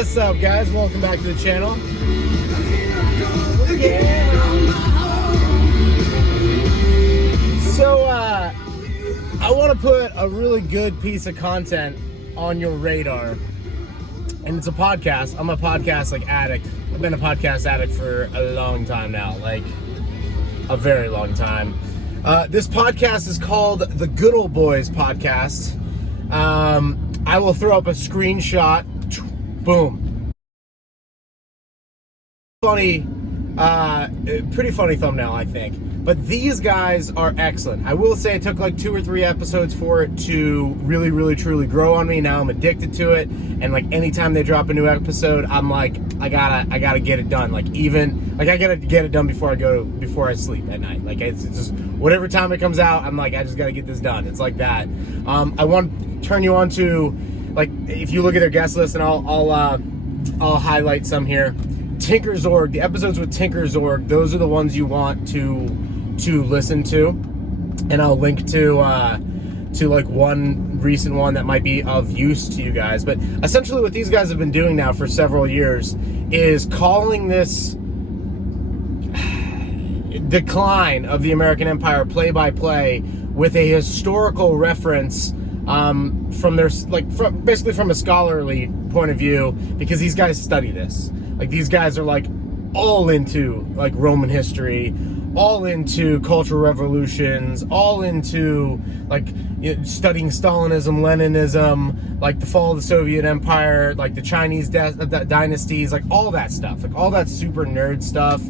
What's up, guys? Welcome back to the channel. So, I want to put a really good piece of content on your radar, and it's a podcast. I'm a podcast addict. I've been a podcast addict for a long time now, like a very long time. This podcast is called the Good Ole BoyZ podcast. I will throw up a screenshot. Boom. Funny, pretty funny thumbnail, I think. But these guys are excellent. I will say it took like 2 or 3 episodes for it to really, really, truly grow on me. Now I'm addicted to it, and like anytime they drop a new episode, I'm like, I gotta get it done. Like I gotta get it done before I sleep at night. Like it's just whatever time it comes out, I'm like, I just gotta get this done. It's like that. I want to turn you on to, like, if you look at their guest list, and I'll highlight some here. Tinkerzorg, the episodes with Tinkerzorg, those are the ones you want to listen to, and I'll link to like one recent one that might be of use to you guys. But essentially what these guys have been doing now for several years is calling this decline of the American empire play by play with a historical reference from basically from a scholarly point of view, because these guys study this. Like, these guys are like all into like Roman history, all into cultural revolutions, all into like studying Stalinism, Leninism, like the fall of the Soviet Empire, like the Chinese dynasties, like all that stuff, like all that super nerd stuff.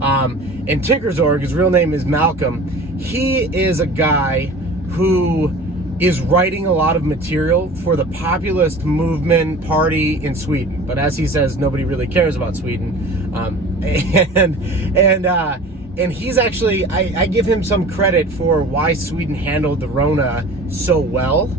And Tinkerzorg, his real name is Malcolm. He is a guy who is writing a lot of material for the populist movement party in Sweden. But as he says, nobody really cares about Sweden. And he's actually, I give him some credit for why Sweden handled the Rona so well.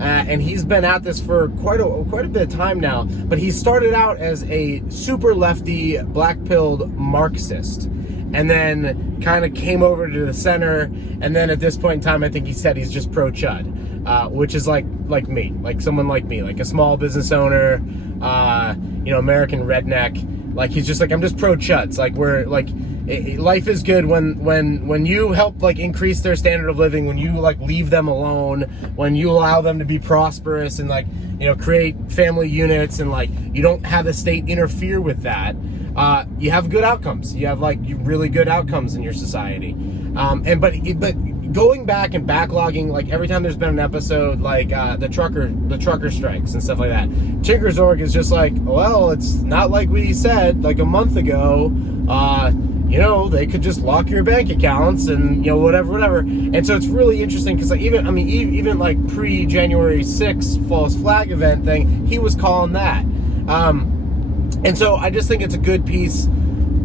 And he's been at this for quite a bit of time now. But he started out as a super lefty, black-pilled Marxist, and then kind of came over to the center. And then at this point in time, I think he said he's just pro-Chud, which is like me, like someone like me, like a small business owner, American redneck. Like, he's just like, I'm just pro-Chud. It's like, we're like, life is good when you help like increase their standard of living, when you like leave them alone, when you allow them to be prosperous and like, create family units, and like you don't have the state interfere with that. You have good outcomes. You have like really good outcomes in your society. But going back and backlogging, like every time there's been an episode, like the trucker strikes and stuff like that, Tinkerzorg is just like, well, it's not like we said like a month ago. They could just lock your bank accounts and whatever. And so it's really interesting because even like pre-January 6th false flag event thing, he was calling that. And so I just think it's a good piece.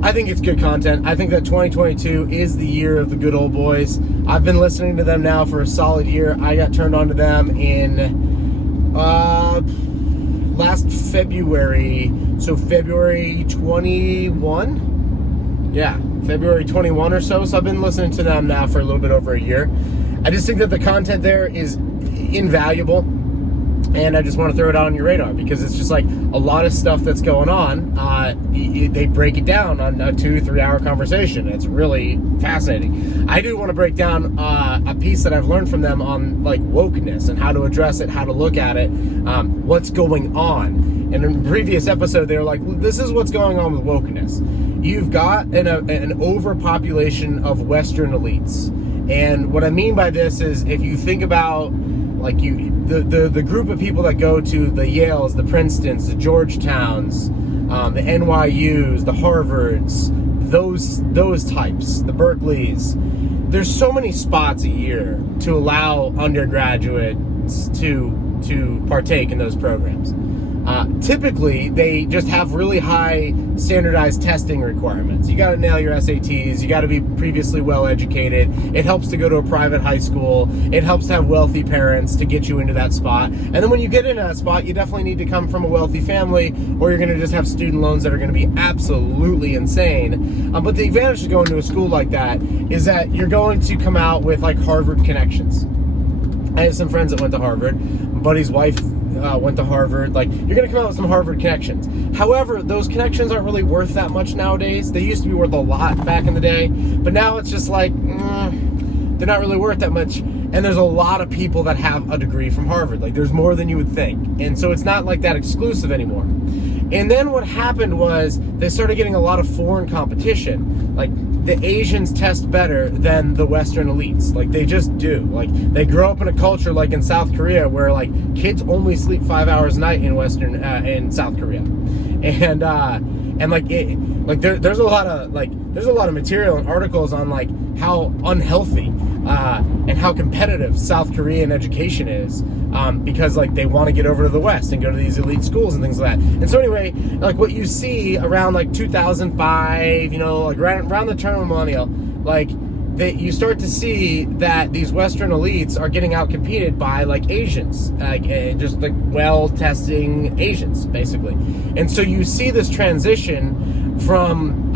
I think it's good content. I think that 2022 is the year of the Good Ole BoyZ. I've been listening to them now for a solid year. I got turned on to them in last February. So February 21? Yeah, February 21 or so. So I've been listening to them now for a little bit over a year. I just think that the content there is invaluable. And I just want to throw it out on your radar because it's just like a lot of stuff that's going on. They break it down on a 2-3 hour conversation. It's really fascinating. I do want to break down a piece that I've learned from them on like wokeness and how to address it, how to look at it, what's going on. And in the previous episode, they were like, this is what's going on with wokeness. You've got an overpopulation of Western elites. And what I mean by this is, if you think about like the group of people that go to the Yales, the Princetons, the Georgetowns, the NYUs, the Harvards, those types, the Berkeleys. There's so many spots a year to allow undergraduates to partake in those programs. Typically, they just have really high standardized testing requirements. You got to nail your SATs. You got to be previously well educated. It helps to go to a private high school. It helps to have wealthy parents to get you into that spot. And then when you get into that spot, you definitely need to come from a wealthy family, or you're going to just have student loans that are going to be absolutely insane. But the advantage of going to a school like that is that you're going to come out with like Harvard connections. I have some friends that went to Harvard. My buddy's wife went to Harvard. Like, you're going to come out with some Harvard connections. However, those connections aren't really worth that much nowadays. They used to be worth a lot back in the day, but now it's just like, they're not really worth that much. And there's a lot of people that have a degree from Harvard. Like, there's more than you would think. And so it's not like that exclusive anymore. And then what happened was they started getting a lot of foreign competition. Like, the Asians test better than the Western elites. Like, they just do. Like, they grow up in a culture like in South Korea where, like, kids only sleep 5 hours a night in South Korea. And there's a lot of material and articles on like how unhealthy and how competitive South Korean education is, because like they want to get over to the West and go to these elite schools and things like that. And so anyway, like what you see around like 2005, like around the turn of the millennium, like you start to see that these Western elites are getting out competed by like Asians, just like well-testing Asians, basically. And so you see this transition from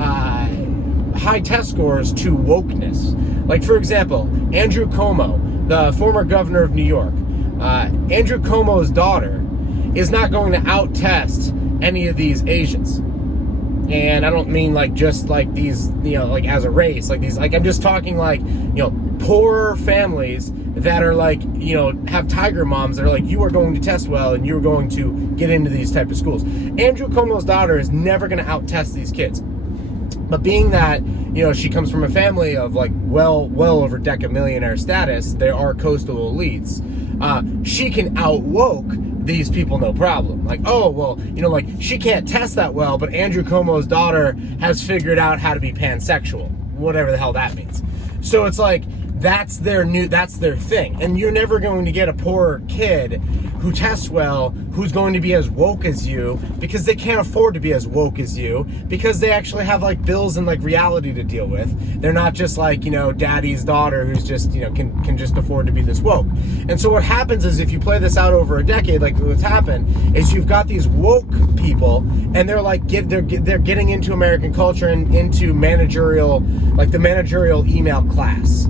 high test scores to wokeness. Like, for example, Andrew Cuomo, the former governor of New York, Andrew Cuomo's daughter is not going to out-test any of these Asians. And I don't mean like just like these, like as a race, like these, like I'm just talking like, poor families that are like, have tiger moms that are like, you are going to test well and you're going to get into these type of schools. Andrew Cuomo's daughter is never going to out-test these kids. But being that, she comes from a family of like well over decamillionaire status, they are coastal elites, she can out-woke these people no problem. Like, oh, well, like she can't test that well, but Andrew Cuomo's daughter has figured out how to be pansexual, whatever the hell that means. So it's like, that's their thing. And you're never going to get a poor kid who tests well, who's going to be as woke as you, because they can't afford to be as woke as you, because they actually have like bills and like reality to deal with. They're not just like, daddy's daughter who's just, can just afford to be this woke. And so what happens is if you play this out over a decade, like what's happened is you've got these woke people and they're like, they're getting into American culture and into managerial, like the managerial email class.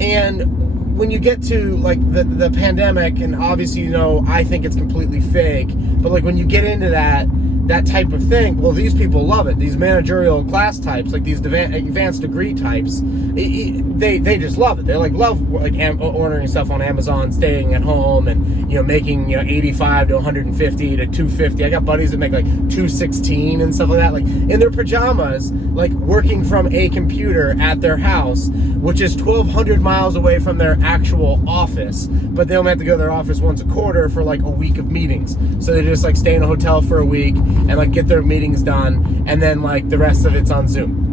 And when you get to like the pandemic, and obviously, I think it's completely fake, but like when you get into that type of thing, well, these people love it. These managerial class types, like these advanced degree types, they just love it. They love ordering stuff on Amazon, staying at home, and making 85 to 150 to 250. I got buddies that make like 216 and stuff like that, like in their pajamas, like working from a computer at their house, which is 1,200 miles away from their actual office, but they only have to go to their office once a quarter for like a week of meetings. So they just like stay in a hotel for a week and like get their meetings done, and then like the rest of it's on Zoom.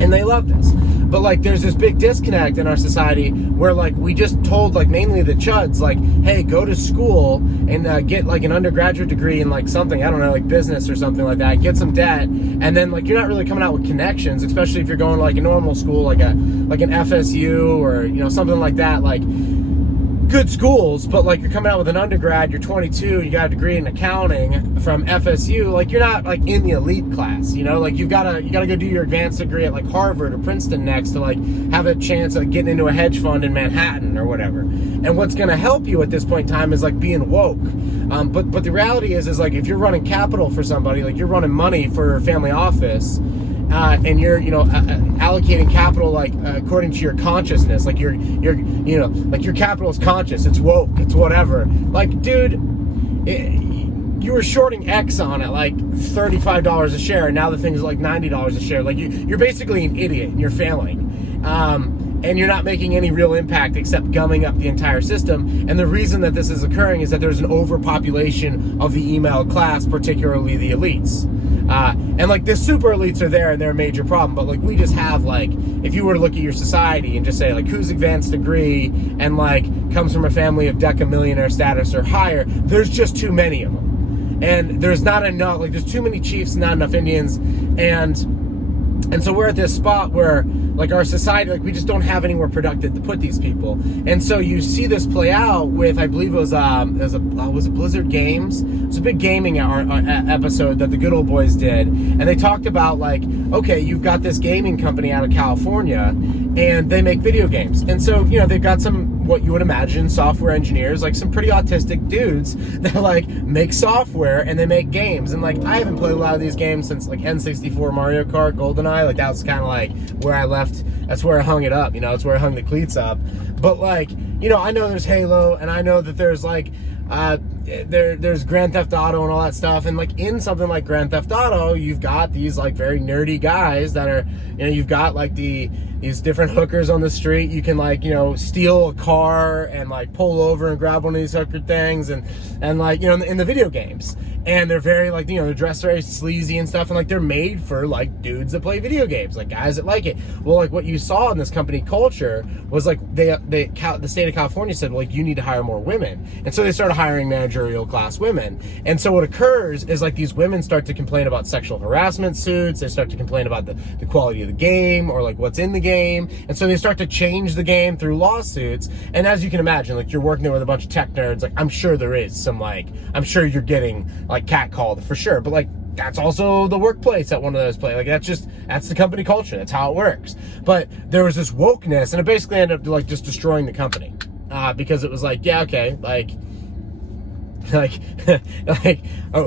And they love this. But like there's this big disconnect in our society where like we just told like mainly the chuds like, hey, go to school and get like an undergraduate degree in like something, I don't know, like business or something like that, get some debt, and then like you're not really coming out with connections, especially if you're going to like a normal school, like an FSU or something like that, like good schools, but like you're coming out with an undergrad, you're 22, you got a degree in accounting from FSU, like you're not like in the elite class, like you gotta go do your advanced degree at like Harvard or Princeton next to like have a chance of getting into a hedge fund in Manhattan or whatever. And what's gonna help you at this point in time is like being woke. But the reality is like if you're running capital for somebody, like you're running money for a family office, and you're allocating capital like according to your consciousness, like your capital is conscious, it's woke, it's whatever. Like, dude, you were shorting Exxon at like $35 a share, and now the thing is like $90 a share. Like you're basically an idiot and you're failing. And you're not making any real impact except gumming up the entire system. And the reason that this is occurring is that there's an overpopulation of the email class, particularly the elites. And like the super elites are there and they're a major problem, but like we just have like, if you were to look at your society and just say like who's advanced degree and like comes from a family of decamillionaire status or higher, there's just too many of them. And there's not enough, like there's too many chiefs, not enough Indians, and so we're at this spot where like our society, like we just don't have anywhere productive to put these people. And so you see this play out with, I believe it was it Blizzard Games? It was a big gaming episode that the Good Ole BoyZ did. And they talked about like, okay, you've got this gaming company out of California and they make video games. And so, they've got some what you would imagine software engineers, like some pretty autistic dudes that like make software and they make games. And like, I haven't played a lot of these games since like N64, Mario Kart, GoldenEye. Like that was kind of like where I left. That's where I hung it up. You know, that's where I hung the cleats up. But like, you know, I know there's Halo, and I know that there's like, there's Grand Theft Auto and all that stuff. And like in something like Grand Theft Auto, you've got these like very nerdy guys that are, you know, you've got like these different hookers on the street. You can like, you know, steal a car and like pull over and grab one of these hooker things, and like, you know, in the video games. And they're very like, you know, they're dressed very sleazy and stuff, and like they're made for like dudes that play video games, like guys that like it. Well, like what you saw in this company culture was like the state of California said, well, like, you need to hire more women. And so they started hiring managerial class women. And so what occurs is like these women start to complain about sexual harassment suits. They start to complain about the quality of the game, or like what's in the game. And so they start to change the game through lawsuits. And as you can imagine, like you're working there with a bunch of tech nerds, like I'm sure there is some like, I'm sure you're getting like catcalled for sure, but like that's also the workplace at one of those places. Like that's the company culture. That's how it works. But there was this wokeness, and it basically ended up like just destroying the company, because it was like, yeah, okay,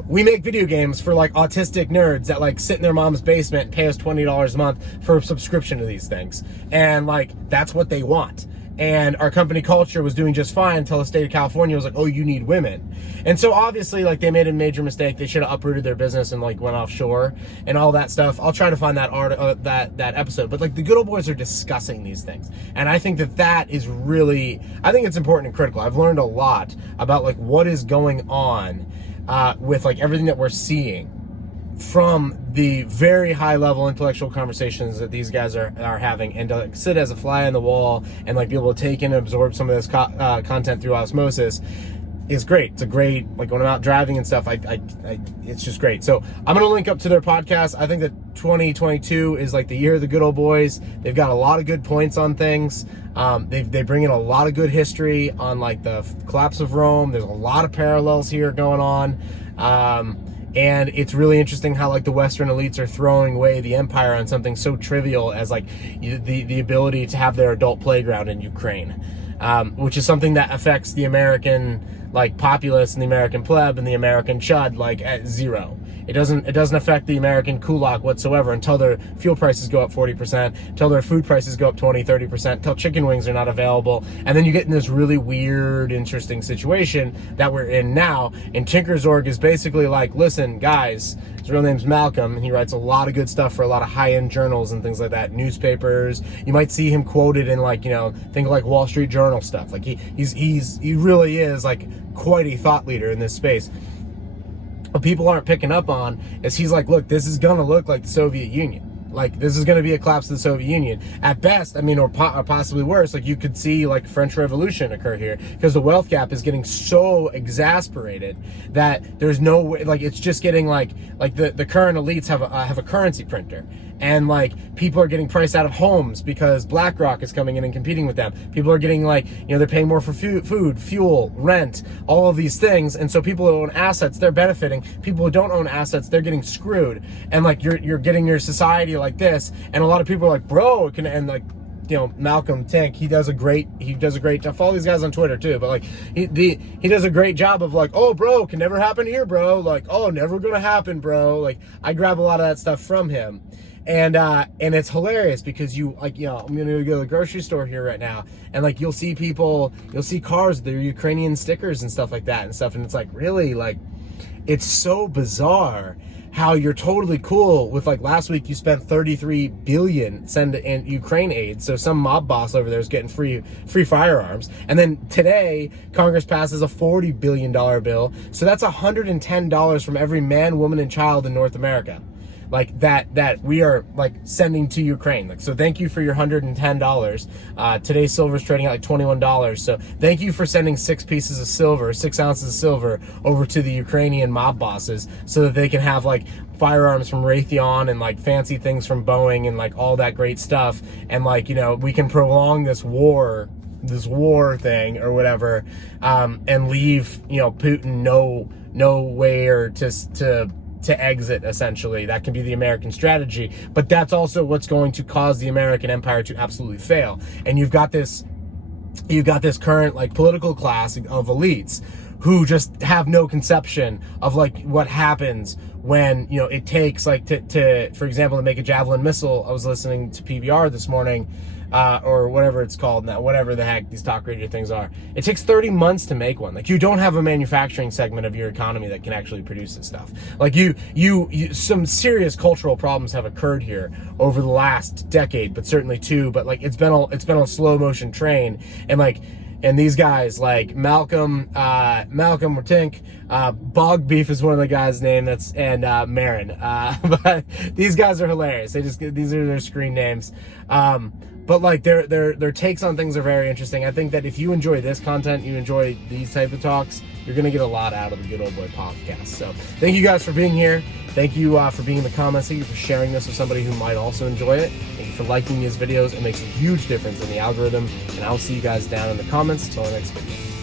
we make video games for like autistic nerds that like sit in their mom's basement and pay us $20 a month for a subscription to these things, and like that's what they want. And our company culture was doing just fine until the state of California was like, oh, you need women. And so obviously like they made a major mistake. They should have uprooted their business and like went offshore and all that stuff. I'll try to find that that episode. But like the Good Ole BoyZ are discussing these things. And I think that is really, I think it's important and critical. I've learned a lot about like what is going on with like everything that we're seeing from the very high level intellectual conversations that these guys are having, and to like sit as a fly on the wall and like be able to take in and absorb some of this content through osmosis is great. It's a great, like when I'm out driving and stuff, it's just great. So I'm going to link up to their podcast. I think that 2022 is like the year of the Good Ole BoyZ. They've got a lot of good points on things. They bring in a lot of good history on like the collapse of Rome. There's a lot of parallels here going on. And it's really interesting how like the Western elites are throwing away the empire on something so trivial as like the ability to have their adult playground in Ukraine, which is something that affects the American like populace and the American pleb and the American chud like at zero. It doesn't affect the American kulak whatsoever until their fuel prices go up 40%, until their food prices go up 20, 30%, until chicken wings are not available. And then you get in this really weird, interesting situation that we're in now. And Tinkerzorg is basically like, listen, guys, his real name's Malcolm, and he writes a lot of good stuff for a lot of high-end journals and things like that, newspapers. You might see him quoted in like, you know, think like Wall Street Journal stuff. Like he really is like quite a thought leader in this space. What people aren't picking up on is he's like, look, this is gonna look like the Soviet Union. Like this is going to be a collapse of the Soviet Union at best. I mean, or possibly worse. Like you could see like French Revolution occur here, because the wealth gap is getting so exasperated that there's no way. Like it's just getting like the current elites have a currency printer, and like people are getting priced out of homes because BlackRock is coming in and competing with them. People are getting like, you know, they're paying more for food, fuel, rent, all of these things, and so people who own assets, they're benefiting. People who don't own assets, they're getting screwed. And like you're getting your society like this, and a lot of people are like, bro, and like, you know, Malcolm Tink, he does a great job. Follow these guys on Twitter too, but like he does a great job of like, oh bro, can never happen here, bro. Like, oh, never gonna happen, bro. Like I grab a lot of that stuff from him. And it's hilarious because you like, you know, I'm gonna go to the grocery store here right now, and like you'll see cars with their Ukrainian stickers and stuff like that and stuff, and it's like, really, like, it's so bizarre how you're totally cool with, like, last week you spent $33 billion sending Ukraine aid, so some mob boss over there is getting free firearms, and then today Congress passes a $40 billion bill, so that's $110 from every man, woman, and child in North America, like that we are like sending to Ukraine. Like, so thank you for your $110. Today's silver is trading at like $21. So thank you for sending 6 ounces of silver over to the Ukrainian mob bosses so that they can have like firearms from Raytheon and like fancy things from Boeing and like all that great stuff. And like, you know, we can prolong this war thing or whatever, and leave, you know, Putin no way or to exit, essentially. That can be the American strategy, but that's also what's going to cause the American empire to absolutely fail. And you've got this you've got this current like political class of elites who just have no conception of like what happens when, you know, it takes like to for example, to make a javelin missile. I was listening to PVR this morning, or whatever it's called now, whatever the heck these talk radio things are. It takes 30 months to make one. Like, you don't have a manufacturing segment of your economy that can actually produce this stuff. Like, you some serious cultural problems have occurred here over the last decade, but certainly two. But like, it's been a slow motion train, and like. And these guys like Malcolm Tink, Bog Beef is one of the guys' name, and Marin. But these guys are hilarious. These are their screen names. But like their takes on things are very interesting. I think that if you enjoy this content, you enjoy these type of talks, you're gonna get a lot out of the Good Ole Boy podcast. So thank you guys for being here. Thank you for being in the comments. Thank you for sharing this with somebody who might also enjoy it. Thank you for liking these videos. It makes a huge difference in the algorithm. And I'll see you guys down in the comments. Until our next video.